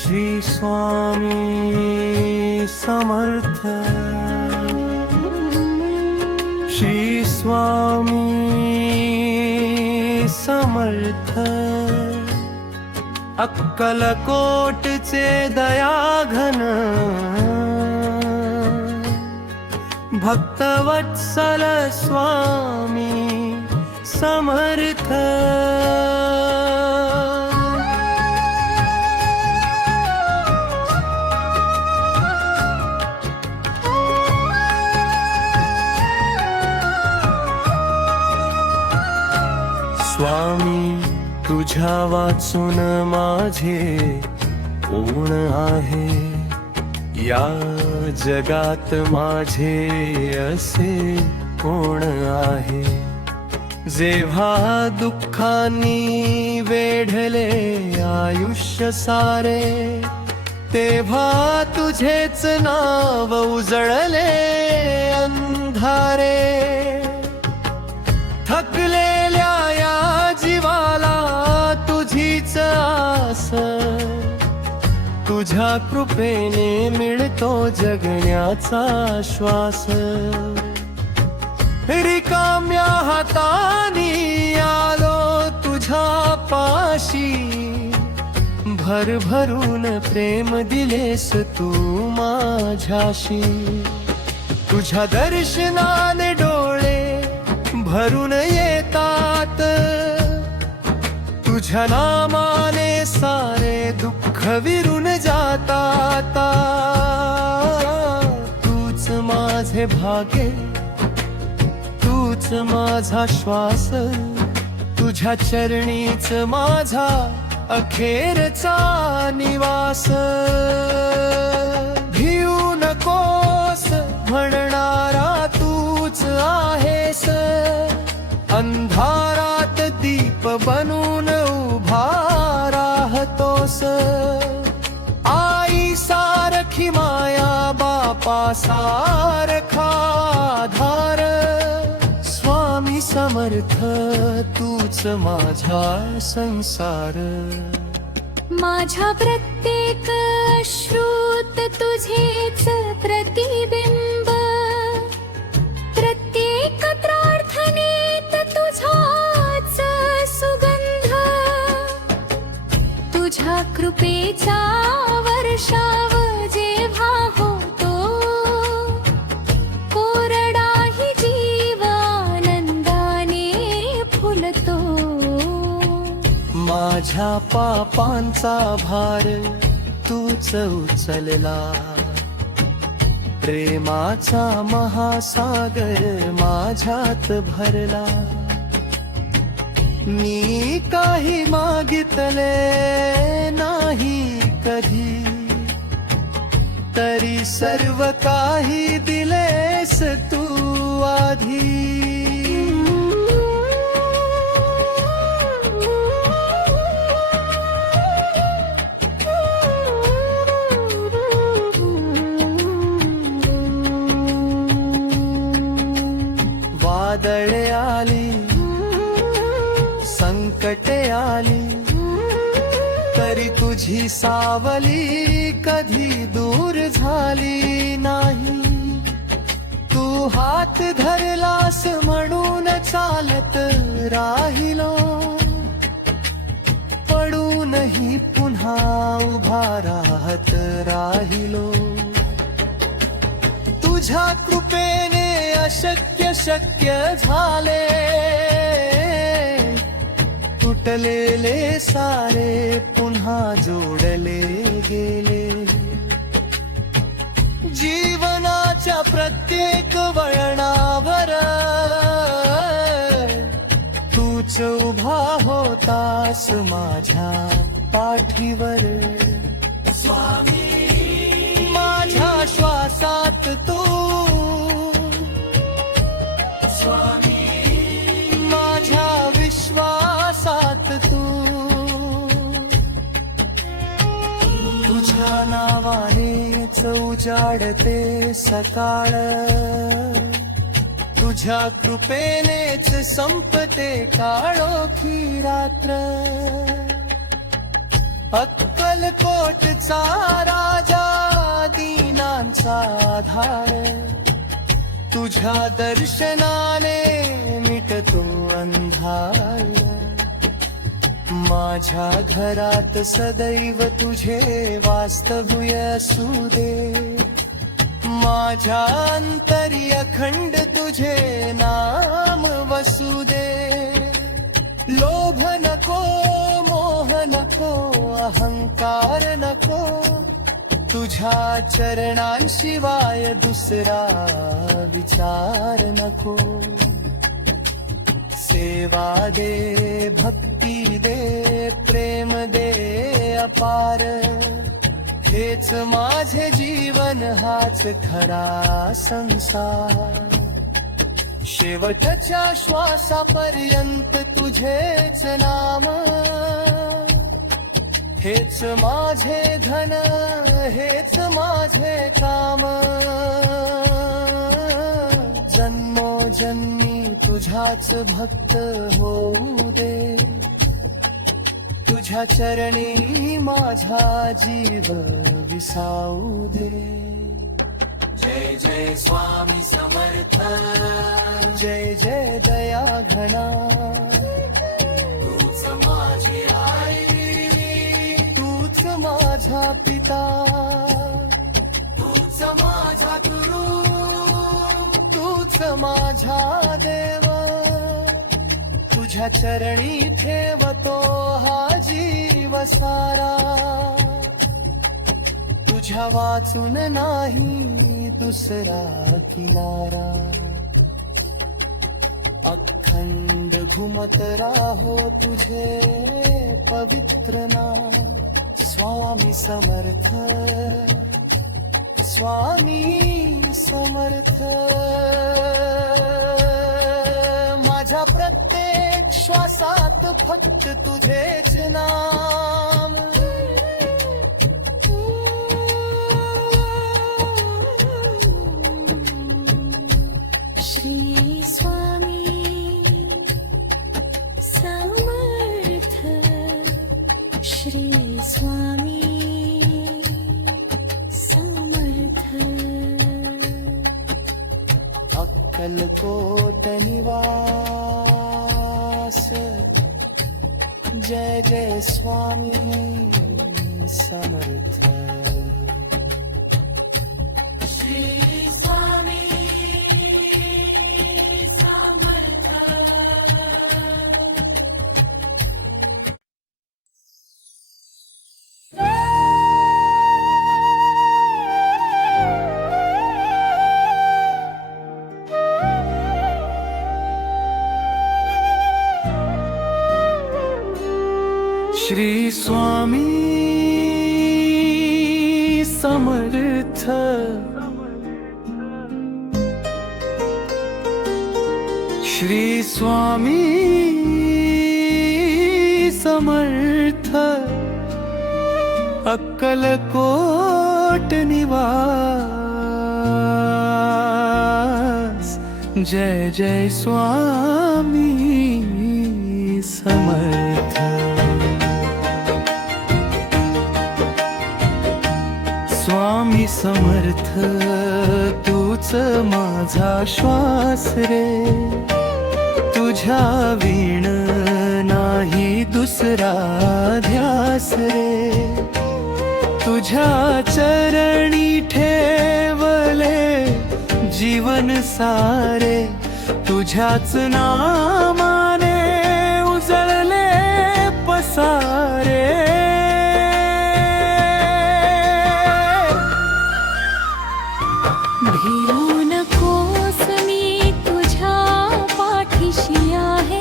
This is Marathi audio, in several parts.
श्री स्वामी समर्थ, श्री स्वामी समर्थ। अक्कलकोटचे दयाघन भक्तवत्सल स्वामी समर्थ। स्वामी तुझ्या वाचून माझे कोण आहे, या जगात माझे असे कोण आहे। जेव्हा दुःखांनी वेढले आयुष्य सारे, तेव्हा तुझेच नाव उजळले अंधारे। थकलेल्या या जीवाला तुझीच आस, तुझ्या कृपेने मिळतो जगण्याचा श्वास। रिकाम्या हातानी आलो तुझ्या पाशी, भरभरून प्रेम दिलेस तू माझ्याशी। तुझ्या दर्शनाने डोळे भरून येतात, तुझ्या नामाने सारे दुःख विरून जातात। तूच माझे भाग्य, तूच माझा श्वास, तुझ्या चरणीच माझा अखेरचा निवास। भिऊ नकोस म्हणणारा तूच आहेस, अंधारात दीप बनून उभा राहतोस। आई सारखी माया, बापा सारखा आधार, स्वामी समर्थ तूच माझा संसार। माझ्या प्रत्येक अश्रूत तुझेच प्रतिबिंब, प्रत्येक प्रार्थनेत तुझाच सुगंध। तुझ्या कृपेचा वर्षाव जेव्हा होतो, कोरडाही जीव आनंदाने फुलतो। माझ्या पापांचा भार तूच उचलला, प्रेमाचा महासागर माझ्यात भरला। मी काही मागितले नाही कधी, तरी सर्व काही दिलेस तू आधी। वादळे आली, संकटे आली, तरी तुझी सावली कधी दूर झाली नाही। तू हात धरलास म्हणून चालत राहिलो, पडूनही पुन्हा उभा राहत राहिलो। तुझ्या कृपेने अशक्य शक्य झाले, तुटलेले सारे पुन्हा जोडले गेले। जीवनाच्या प्रत्येक वळणावर तूच उभा होतास माझ्या पाठीवर। स्वामी माझ्या श्वासात तू, स्वामी माझ्या विश्वासात तू। तुझ्या नावानेच उजाडते सकाळ, तुझ्या कृपेनेच संपते काळोखी रात्र। अक्कलकोटचा राजा दीनांचा आधार तुझ्या दर्शनाने मिटतो अंधार माझ्या घरात सदैव तुझे वास्तव्य असू दे माझ्या अंतरी अखंड तुझे नाम वसू दे लोभ नको मोह नको अहंकार नको तुझ्या चरणांशिवाय दुसरा विचार नको सेवा दे भक्ती दे प्रेम दे अपार हेच माझे जीवन हाच खरा संसार शेवटच्या श्वासापर्यंत तुझेच नाम हेच माझे धन हेच माझे काम जन्मोजन्मी तुझ्याच भक्त होऊ दे तुझ्या चरणी माझा जीव विसावू दे जय जय स्वामी समर्थ जय जय दया घना तूच माझी आई तूच माझा पिता तूच माझा गुरु तूच माझा देव तुझ्या चरणी ठेवतो हा जीव सारा तुझ्या वाचून नाही दुसरा किनारा अखंड घुमत राहो तुझे पवित्र नाम स्वामी समर्थ स्वामी समर्थ माझ्या प्रत्येक श्वासात फक्त तुझेच नाम श्री स्वामी समर्थ श्री स्वामी समर्थ अक्कलकोट निवास जय जय स्वामी समर्थ श्री स्वामी श्री स्वामी समर्थ श्री स्वामी समर्थ अक्कलकोट निवास जय जय स्वामी समर्थ स्वामी समर्थ तूच माझा श्वास रे तुझ्या वीण नाही दुसरा ध्यास रे तुझ्या चरणी ठेवले जीवन सारे तुझ्याच नामाने उजळले पसारे भिवू नकोस मी तुझ्या पाठीशी आहे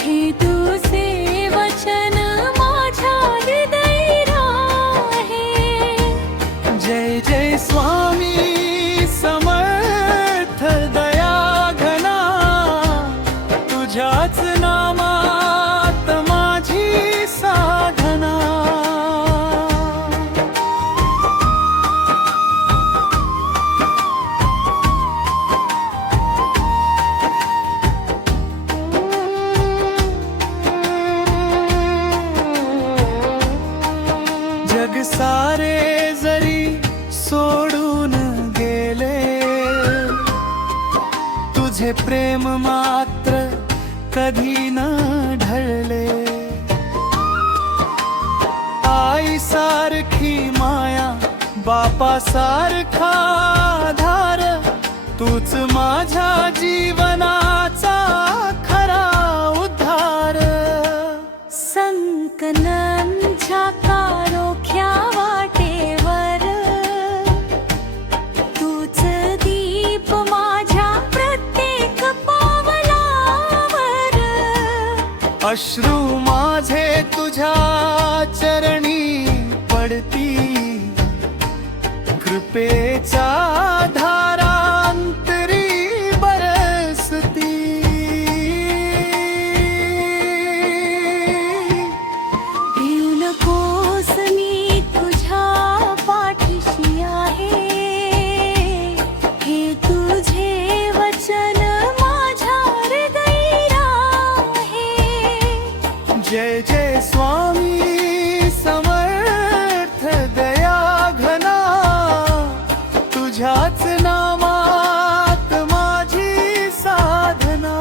हे तुझे वचन माझ्या हृदयी राहे जय जय स्वामी समर्थ दया घना प्रेम मात्र कधी न ढळले. आई सारखी माया, बापा सारखा आधार, तूच माझ्या जीवनाचा खरा उद्धार. संकनांच्या कारोख्या वाटेवर तूच दीप माझ्या प्रत्येक पावलावर. अश्रू माझे तुझ्या चरणी पडती, कृपेचा धारांतरी बरसती. भिऊ नकोस मी तुझ्या पाठीशी आहे, हे तुझे वचन माझ्या हृदयी आहे. जय जय स्वामी समर्थ दया घना, तुझ्याच नामात माझी साधना.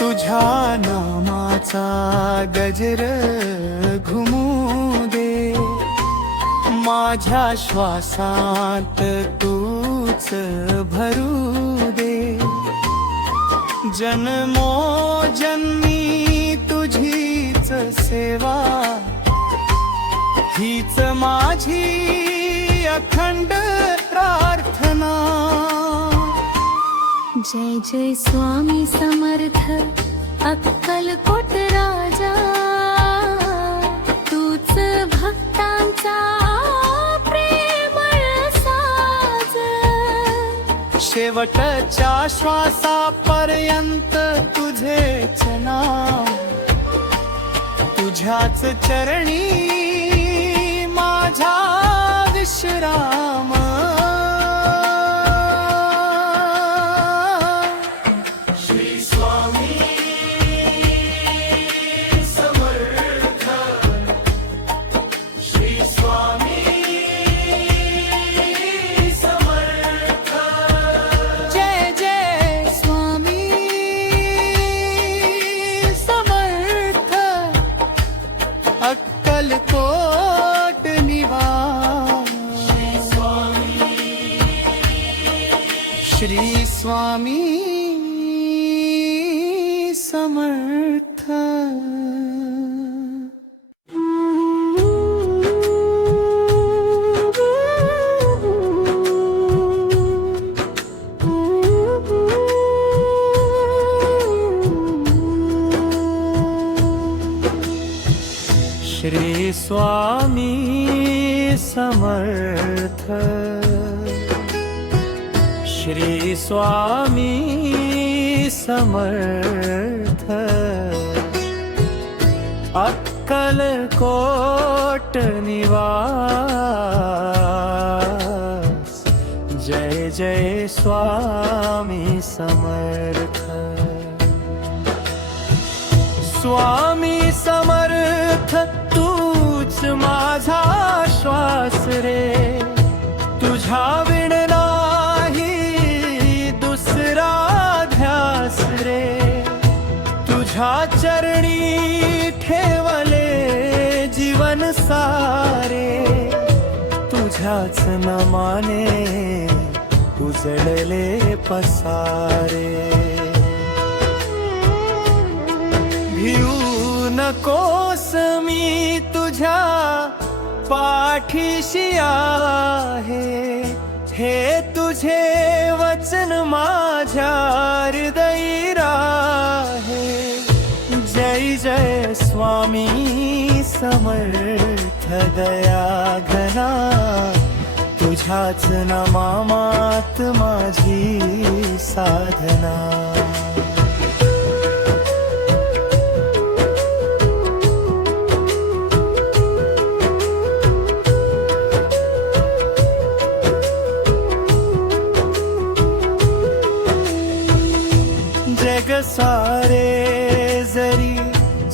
तुझ्या नामाचा गजर घुमू दे, माझ्या श्वासात तूच भरू दे. जन्मो जन्मी तुझीच सेवा, हीच माझी अखंड प्रार्थना. जय जय स्वामी समर्थ अक्कलकोट राजा, तूच भक्तांचा प्रेमळ साज. शेवटच्या श्वासापर्यंत तुझेच नाम, तुझ्याच चरणी माझा विश्राम. श्री स्वामी समर्थ, श्री स्वामी समर्थ. जय जय स्वामी समर्थ, अक्कलकोट निवास. श्री स्वामी समर्थ. श्री स्वामी समर्थ, श्री स्वामी समर्थ, अक्कलकोट निवास. जय जय स्वामी समर्थ. स्वामी समर्थ तूच माझा श्वास रे, तुझ्या विण नाही दुसरा ध्यास रे. तुझ्या चरणी ठेवले जीवन सारे, तुझ्याच नामाने उजळले पसारे. भिऊ नकोस मी तुझ्या पाठीशी आहे, हे तुझे वचन माझ्या हृदयी राहे. जय जय स्वामी समर्थ दया घना, तुझ्याच नामात माझी साधना.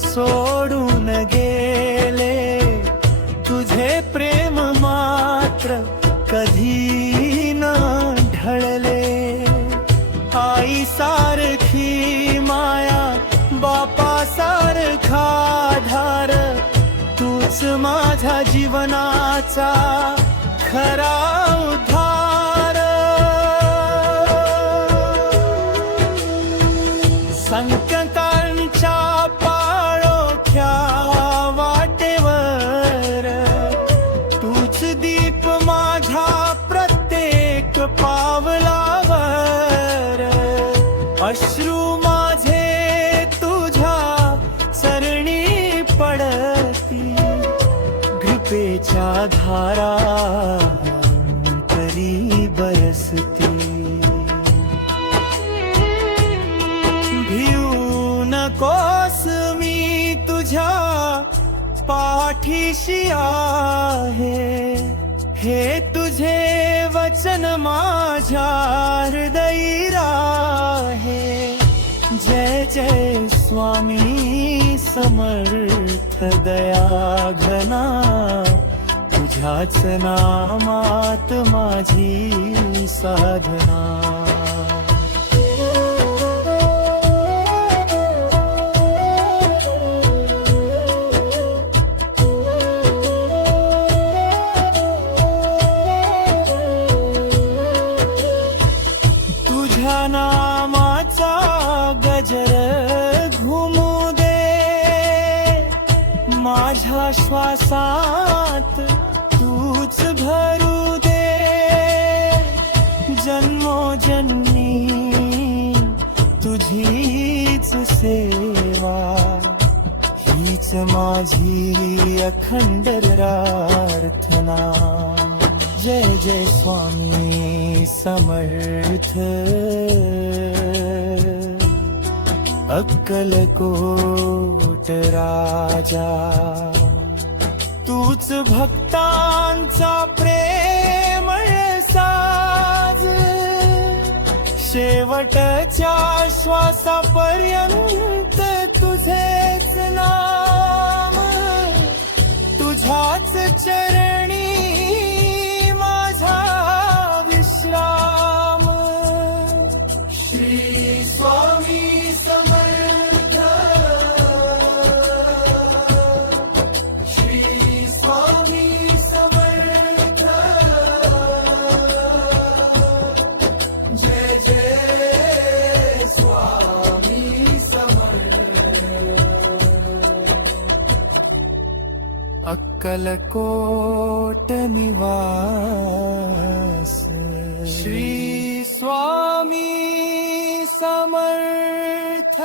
सोडून गेले, तुझे प्रेम मात्र कधी न ढळले. आई सारखी माया, बापा सारखा धार, तूच माझ्या जीवनाचा खरा उद्धार. संकटांच्या पाळोख्या वाटेवर, तूच दीप माझ्या प्रत्येक पावलावर. अश्रू माझे तुझ्या चरणी पडती, कृपेच्या धारा तरी बरसती. भिऊ नकोस मी तुझ्या पाठीशी आहे, हे तुझे वचन माझ्या हृदयी राहे. जय जय स्वामी समर्थ दया घना, तुझ्याच नामात माझी साधना. तुझ्या नामाचा गजर घुमू दे, माझ्या श्वासात तूच भरू दे. जन्मोजन्मी तुझीच सेवा, हीच माझी अखंड प्रार्थना. जय जय स्वामी समर्थ अक्कलकोट राजा. तूच भक्तांचा प्रेमळ साज, शेवटच्या श्वासापर्यंत तुझेच नाम. तुझ्याच चरणी माझा विश्राम. श्री स्वामी समर्थ, श्री स्वामी समर्थ. जय जय स्वामी समर्थ. अक्कलकोट निवास, श्री स्वामी समर्थ.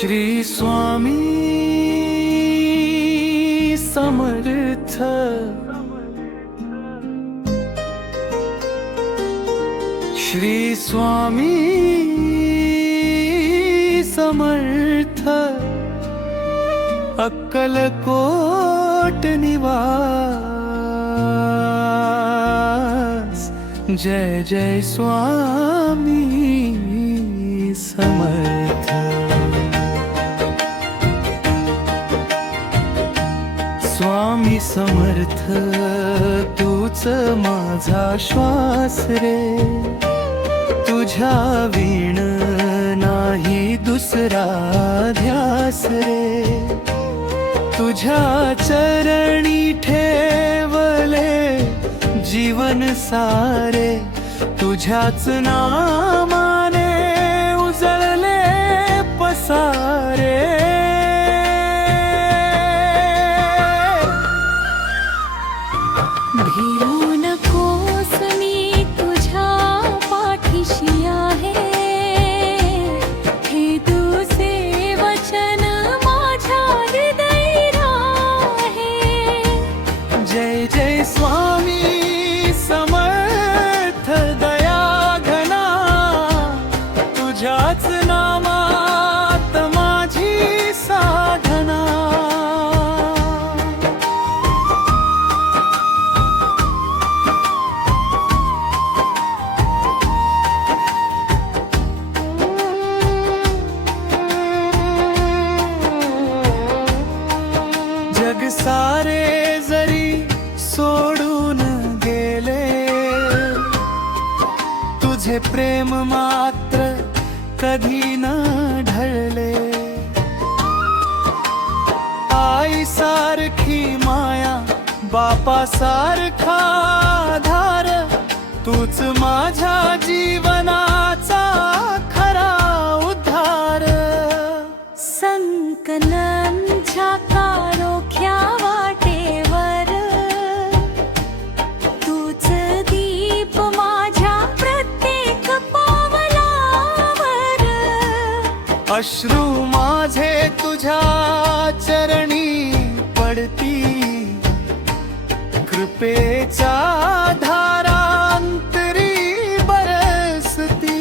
श्री स्वामी समर्थ, श्री स्वामी समर्थ. अक्कलकोट निवास, जय जय स्वामी समर्थ. स्वामी समर्थ तूच माझा श्वास रे, तुझ्या वीण नाही दुसरा ध्यास रे. तुझ्या चरणी ठेवले जीवन सारे, तुझ्याच नामाने उजळले पसारे. भिऊ नकोस मी तुझ्या पाठीशी आहे, हे तुझे वचन माझ्या हृदयी राहे. जय जय स्वामी समर्थ दया घना, प्रेम मात्र कधी न ढळले. आई सारखी माया, बापा सारखा आधार, तूच माझ्या जीवनाचा खरा उद्धार. संकलनच्या काळोख्या वाटेवर तूच दीप माझ्या प्रत्येक पावलावर. अश्रू माझे तुझ्या चरणी पडती, कृपेच्या धारांतरी बरसती.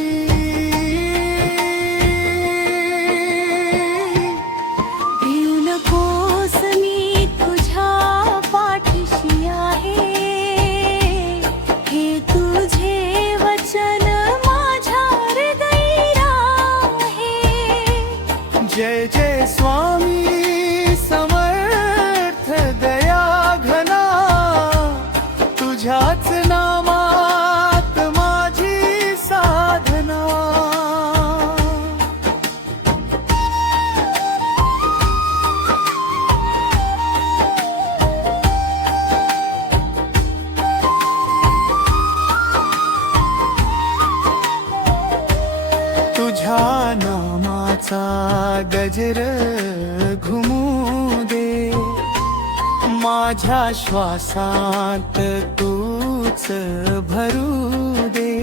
येऊ नकोस मी तुझ्या पाठीशी आहे, हे तुझे वचन माझ्या हृदयी आहे. जय जय स्वामी समर्थ दया घना, तुझ्याच नामात माझी साधना. तुझ्या नामाचा गजर घुमू दे, माझ्या श्वासात तूच भरू दे.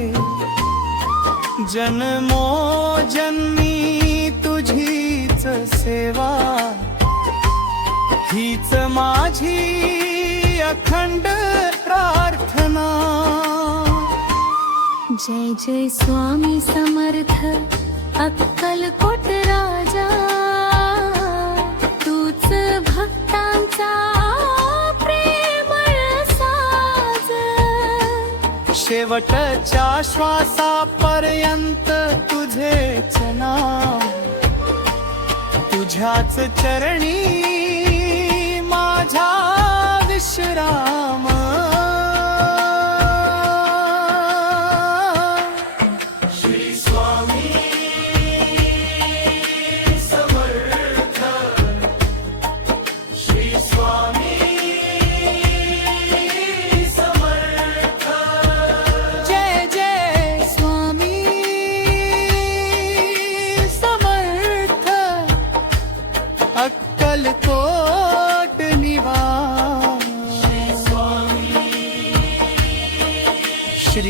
जन्मो जन्मी तुझीच सेवा, हीच माझी अखंड प्रार्थना. जय जय स्वामी समर्थ अक्कलकोट राजा, तूच भक्तांचा प्रेमळ साज. शेवटच्या श्वासापर्यंत तुझेच नाम, तुझ्याच चरणी माझा विश्राम.